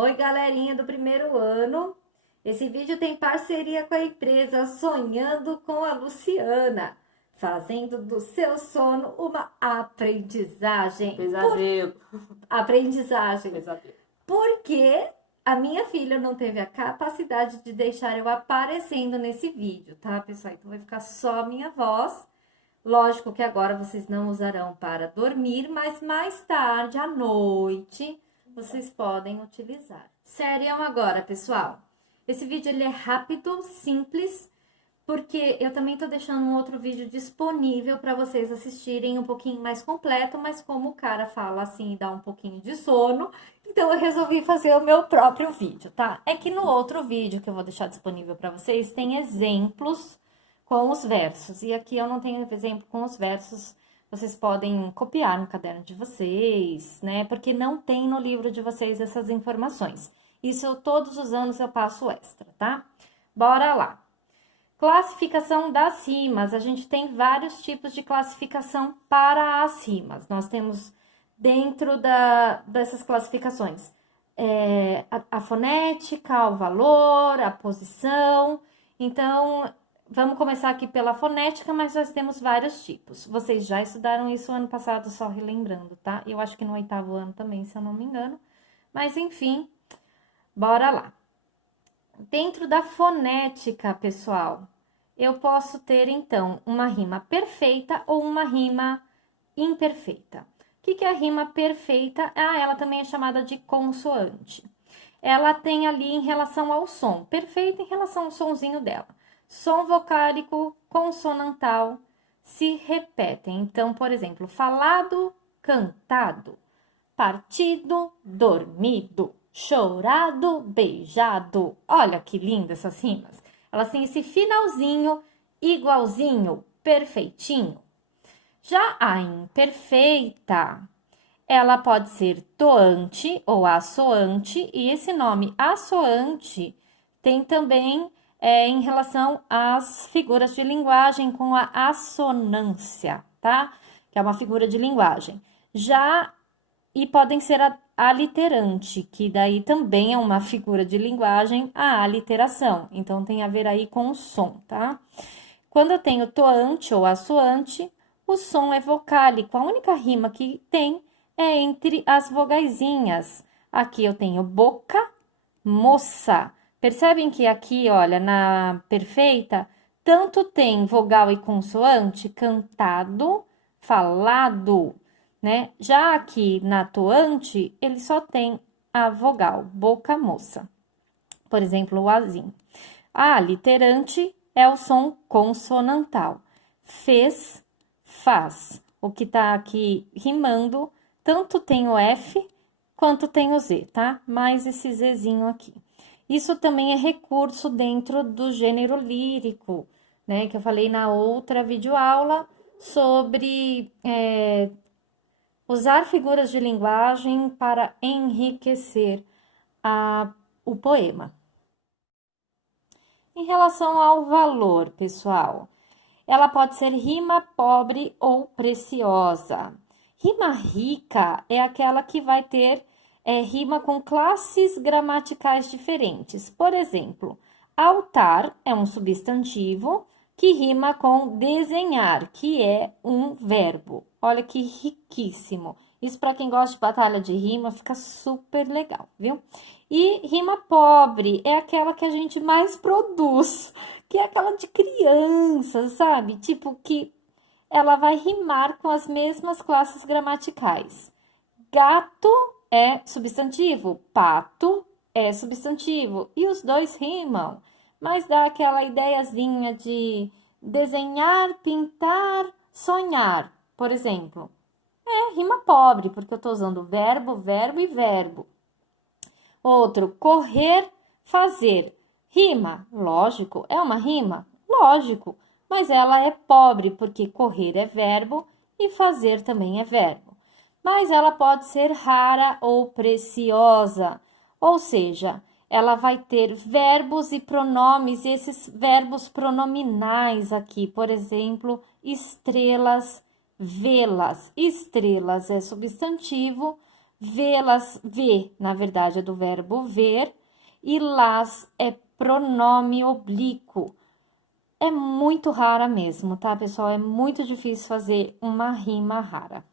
Oi, galerinha do primeiro ano. Esse vídeo tem parceria com a empresa Sonhando com a Luciana, fazendo do seu sono uma aprendizagem. Pesadelo. Aprendizagem. Pesadelo. Porque a minha filha não teve a capacidade de deixar eu aparecendo nesse vídeo, tá, pessoal? Então vai ficar só a minha voz. Lógico que agora vocês não usarão para dormir, mas mais tarde, à noite, vocês podem utilizar. Sério agora, pessoal. Esse vídeo ele é rápido, simples, porque eu também tô deixando um outro vídeo disponível para vocês assistirem um pouquinho mais completo, mas como o cara fala assim, dá um pouquinho de sono, então eu resolvi fazer o meu próprio vídeo, tá? É que no outro vídeo que eu vou deixar disponível para vocês tem exemplos com os versos, e aqui eu não tenho exemplo com os versos. Vocês podem copiar no caderno de vocês, né? Porque não tem no livro de vocês essas informações. Isso todos os anos eu passo extra, tá? Bora lá. Classificação das rimas. A gente tem vários tipos de classificação para as rimas. Nós temos dentro dessas classificações a fonética, o valor, a posição. Então, vamos começar aqui pela fonética, mas nós temos vários tipos. Vocês já estudaram isso ano passado, só relembrando, tá? Eu acho que no 8º ano também, se eu não me engano. Mas, enfim, bora lá. Dentro da fonética, pessoal, eu posso ter, então, uma rima perfeita ou uma rima imperfeita. O que é a rima perfeita? Ela também é chamada de consoante. Ela tem ali em relação ao som, perfeita em relação ao sonzinho dela. Som vocálico, consonantal, se repetem. Então, por exemplo, falado, cantado, partido, dormido, chorado, beijado. Olha que lindas essas rimas. Elas têm esse finalzinho igualzinho, perfeitinho. Já a imperfeita, ela pode ser toante ou assoante, e esse nome assoante tem também em relação às figuras de linguagem com a assonância, tá? Que é uma figura de linguagem. E podem ser aliterante, que daí também é uma figura de linguagem, a aliteração. Então, tem a ver aí com o som, tá? Quando eu tenho toante ou assoante, o som é vocálico. A única rima que tem é entre as vogaizinhas. Aqui eu tenho boca, moça. Percebem que aqui, olha, na perfeita, tanto tem vogal e consoante, cantado, falado, né? Já aqui na toante, ele só tem a vogal, boca, moça. Por exemplo, o azinho. A literante é o som consonantal. Fez, faz. O que tá aqui rimando, tanto tem o F quanto tem o Z, tá? Mais esse Zzinho aqui. Isso também é recurso dentro do gênero lírico, né? Que eu falei na outra videoaula sobre usar figuras de linguagem para enriquecer o poema. Em relação ao valor, pessoal, ela pode ser rima pobre ou preciosa. Rima rica é aquela que vai ter rima com classes gramaticais diferentes. Por exemplo, altar é um substantivo que rima com desenhar, que é um verbo. Olha que riquíssimo. Isso para quem gosta de batalha de rima fica super legal, viu? E rima pobre é aquela que a gente mais produz, que é aquela de criança, sabe? Tipo que ela vai rimar com as mesmas classes gramaticais. Gato é substantivo, pato é substantivo, e os dois rimam, mas dá aquela ideiazinha de desenhar, pintar, sonhar, por exemplo. Rima pobre, porque eu tô usando verbo, verbo e verbo. Outro, correr, fazer. Rima, lógico, é uma rima? Lógico, mas ela é pobre, porque correr é verbo e fazer também é verbo. Mas ela pode ser rara ou preciosa, ou seja, ela vai ter verbos e pronomes, e esses verbos pronominais aqui, por exemplo, estrelas, vê-las. Estrelas é substantivo, Vê-las, vê, na verdade, é do verbo ver, e las é pronome oblíquo. É muito rara mesmo, tá, pessoal? É muito difícil fazer uma rima rara.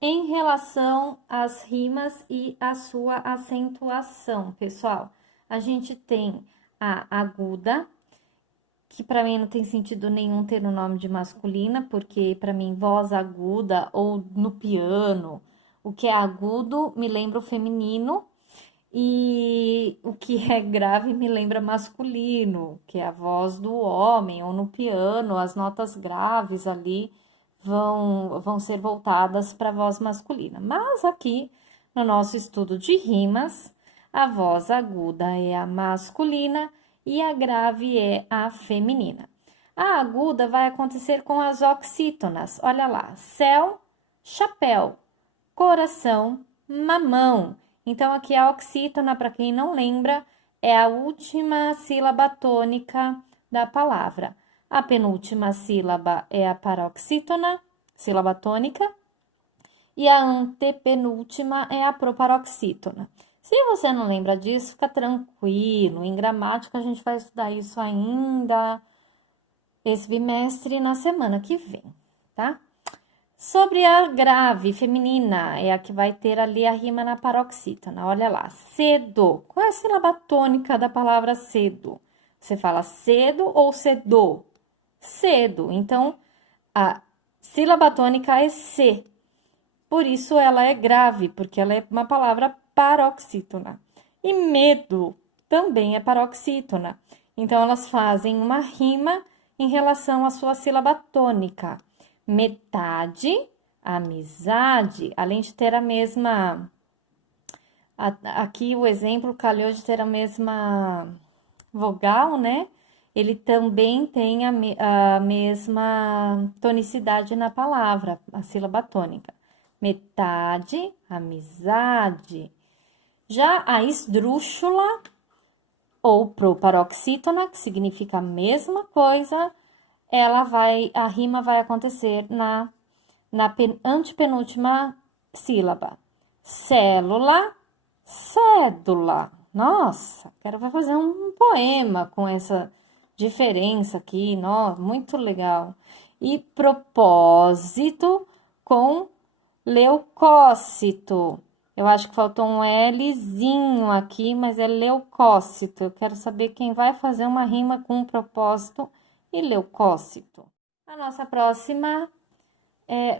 Em relação às rimas e a sua acentuação, pessoal, a gente tem a aguda, que para mim não tem sentido nenhum ter o nome de masculina, porque para mim voz aguda ou no piano, o que é agudo me lembra o feminino e o que é grave me lembra masculino, que é a voz do homem, ou no piano, as notas graves ali vão ser voltadas para a voz masculina. Mas aqui, no nosso estudo de rimas, a voz aguda é a masculina e a grave é a feminina. A aguda vai acontecer com as oxítonas. Olha lá, céu, chapéu, coração, mamão. Então, aqui a oxítona, para quem não lembra, é a última sílaba tônica da palavra. A penúltima sílaba é a paroxítona, sílaba tônica, e a antepenúltima é a proparoxítona. Se você não lembra disso, fica tranquilo. Em gramática, a gente vai estudar isso ainda esse bimestre na semana que vem, tá? Sobre a grave feminina, é a que vai ter ali a rima na paroxítona. Olha lá, cedo. Qual é a sílaba tônica da palavra cedo? Você fala cedo ou cedo? Cedo. Então, a sílaba tônica é C. Por isso, ela é grave, porque ela é uma palavra paroxítona. E medo também é paroxítona. Então, elas fazem uma rima em relação à sua sílaba tônica. Metade, amizade, além de ter a mesma... Aqui o exemplo calhou de ter a mesma vogal, né? Ele também tem a mesma tonicidade na palavra, a sílaba tônica. Metade, amizade. Já a esdrúxula, ou proparoxítona, que significa a mesma coisa, a rima vai acontecer na antepenúltima sílaba. Célula, cédula. Nossa, quero fazer um poema com essa diferença aqui, muito legal. E propósito com leucócito. Eu acho que faltou um Lzinho aqui, mas é leucócito. Eu quero saber quem vai fazer uma rima com propósito e leucócito.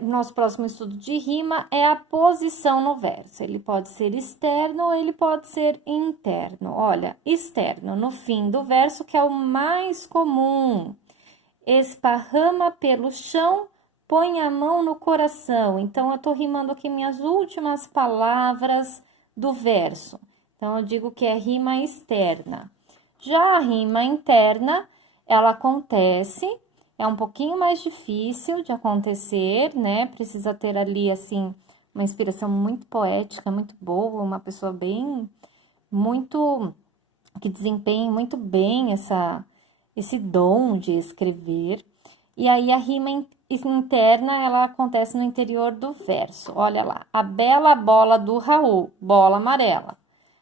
Nosso próximo estudo de rima é a posição no verso. Ele pode ser externo ou ele pode ser interno. Olha, externo, no fim do verso, que é o mais comum. Esparrama pelo chão, põe a mão no coração. Então, eu tô rimando aqui minhas últimas palavras do verso. Então, eu digo que é rima externa. Já a rima interna, ela acontece, é um pouquinho mais difícil de acontecer, né? Precisa ter ali, assim, uma inspiração muito poética, muito boa, uma pessoa que desempenhe muito bem esse dom de escrever. E aí, a rima interna, ela acontece no interior do verso. Olha lá, a bela bola do Raul, bola amarela.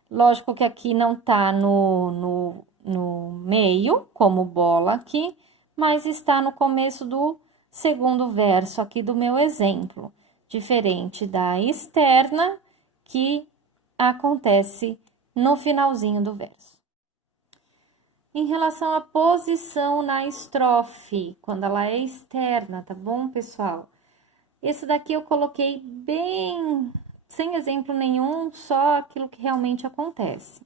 Lógico que aqui não tá no meio, como bola aqui, mas está no começo do segundo verso aqui do meu exemplo. Diferente da externa, que acontece no finalzinho do verso. Em relação à posição na estrofe, quando ela é externa, tá bom, pessoal? Esse daqui eu coloquei bem, sem exemplo nenhum, só aquilo que realmente acontece.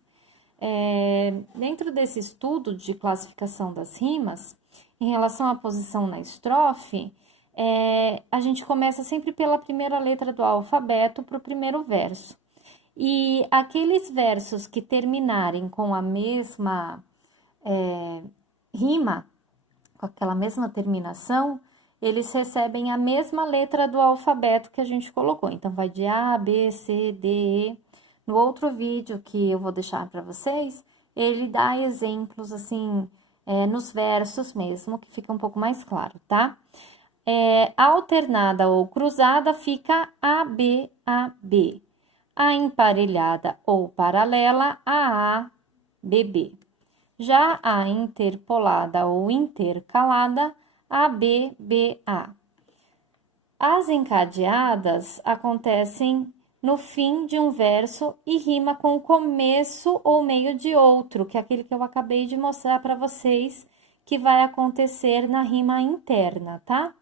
Dentro desse estudo de classificação das rimas, em relação à posição na estrofe, a gente começa sempre pela primeira letra do alfabeto para o primeiro verso. E aqueles versos que terminarem com a mesma rima, com aquela mesma terminação, eles recebem a mesma letra do alfabeto que a gente colocou. Então, vai de A, B, C, D, E. No outro vídeo que eu vou deixar para vocês, ele dá exemplos, assim, nos versos mesmo, que fica um pouco mais claro, tá? alternada ou cruzada fica AB, AB. A emparelhada ou paralela, AA, BB. Já a interpolada ou intercalada, AB, BA. As encadeadas acontecem no fim de um verso e rima com o começo ou meio de outro, que é aquele que eu acabei de mostrar para vocês, que vai acontecer na rima interna, tá?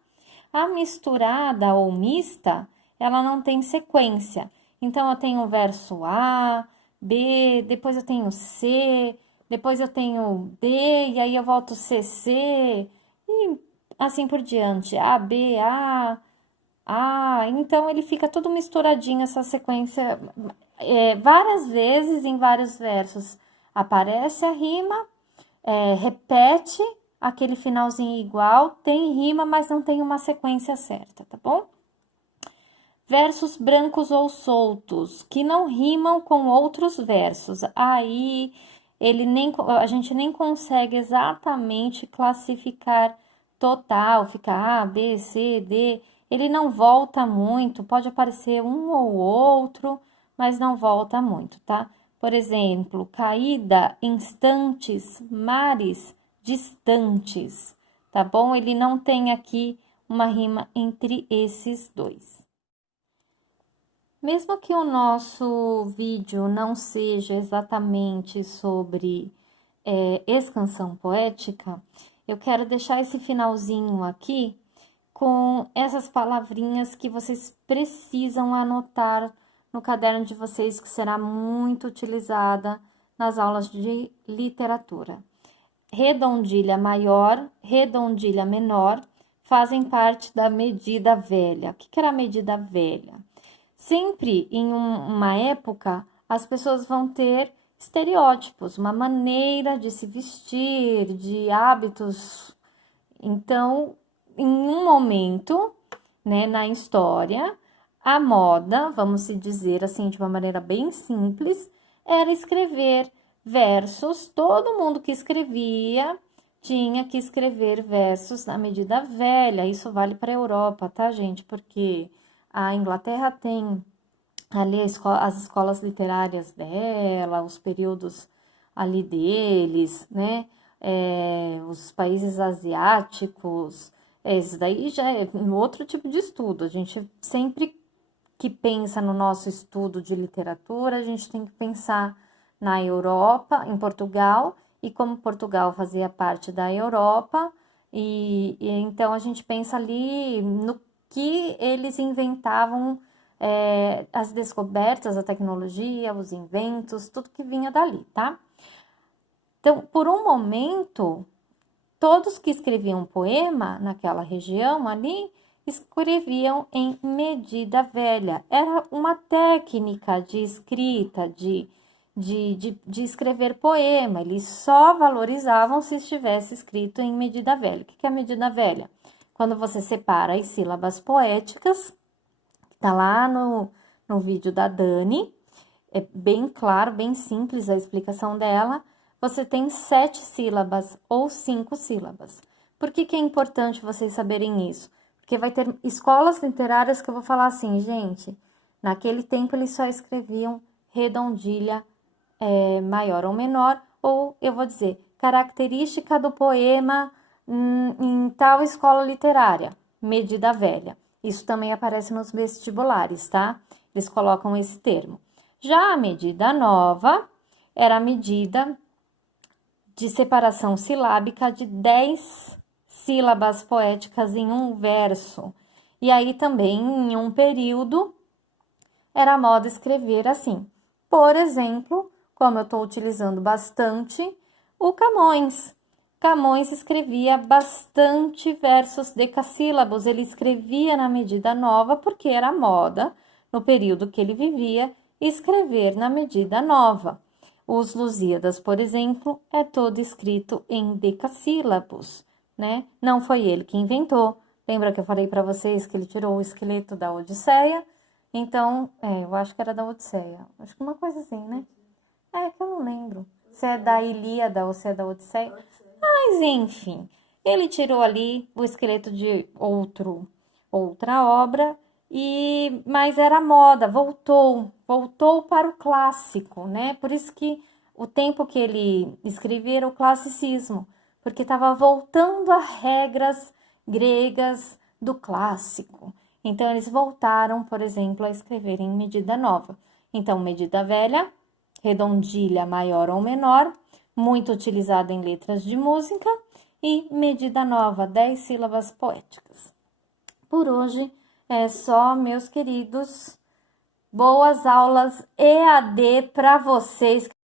A misturada ou mista, ela não tem sequência. Então, eu tenho o verso A, B, depois eu tenho C, depois eu tenho D, e aí eu volto CC, e assim por diante. A, B, A. Então, ele fica tudo misturadinho, essa sequência, várias vezes em vários versos. Aparece a rima, repete aquele finalzinho igual, tem rima, mas não tem uma sequência certa, tá bom? Versos brancos ou soltos, que não rimam com outros versos. Aí, a gente nem consegue exatamente classificar total, fica A, B, C, D. Ele não volta muito, pode aparecer um ou outro, mas não volta muito, tá? Por exemplo, caída, instantes, mares, distantes, tá bom? Ele não tem aqui uma rima entre esses dois. Mesmo que o nosso vídeo não seja exatamente sobre escansão poética, eu quero deixar esse finalzinho aqui com essas palavrinhas que vocês precisam anotar no caderno de vocês, que será muito utilizada nas aulas de literatura. Redondilha maior, redondilha menor, fazem parte da medida velha. O que era a medida velha? Sempre em uma época, as pessoas vão ter estereótipos, uma maneira de se vestir, de hábitos. Então, em um momento, né, na história, a moda, vamos se dizer assim de uma maneira bem simples, era escrever versos. Todo mundo que escrevia tinha que escrever versos na medida velha. Isso vale para a Europa, tá, gente? Porque a Inglaterra tem ali as escolas literárias dela, os períodos ali deles, né? Os países asiáticos, isso daí já é um outro tipo de estudo. A gente sempre que pensa no nosso estudo de literatura, a gente tem que pensar na Europa, em Portugal, e como Portugal fazia parte da Europa, e então a gente pensa ali no que eles inventavam, as descobertas, a tecnologia, os inventos, tudo que vinha dali, tá? Então, por um momento, todos que escreviam poema naquela região ali, escreviam em medida velha. Era uma técnica de escrita, de escrever poema. Eles só valorizavam se estivesse escrito em medida velha. O que é a medida velha? Quando você separa as sílabas poéticas, tá lá no vídeo da Dani, é bem claro, bem simples a explicação dela. Você tem 7 sílabas ou 5 sílabas. Por que é importante vocês saberem isso? Porque vai ter escolas literárias que eu vou falar assim, gente, naquele tempo eles só escreviam redondilha maior ou menor, ou eu vou dizer, característica do poema em tal escola literária, medida velha. Isso também aparece nos vestibulares, tá? Eles colocam esse termo. Já a medida nova era a medida de separação silábica de 10 sílabas poéticas em um verso. E aí também, em um período, era moda escrever assim. Por exemplo, como eu estou utilizando bastante, o Camões. Camões escrevia bastante versos decassílabos. Ele escrevia na medida nova porque era moda, no período que ele vivia, escrever na medida nova. Os Lusíadas, por exemplo, é todo escrito em decassílabos, né? Não foi ele que inventou. Lembra que eu falei para vocês que ele tirou o esqueleto da Odisseia? Então, eu acho que era da Odisseia. Acho que uma coisa assim, né? Que eu não lembro se é da Ilíada ou se é da Odisseia. Mas, enfim, Ele tirou ali o esqueleto de outra obra, mas era moda, voltou para o clássico, né? Por isso que o tempo que ele escrevia era o classicismo, porque estava voltando a regras gregas do clássico. Então, eles voltaram, por exemplo, a escrever em medida nova. Então, medida velha, redondilha maior ou menor, muito utilizada em letras de música, e medida nova, 10 sílabas poéticas. Por hoje é só, meus queridos. Boas aulas EAD para vocês.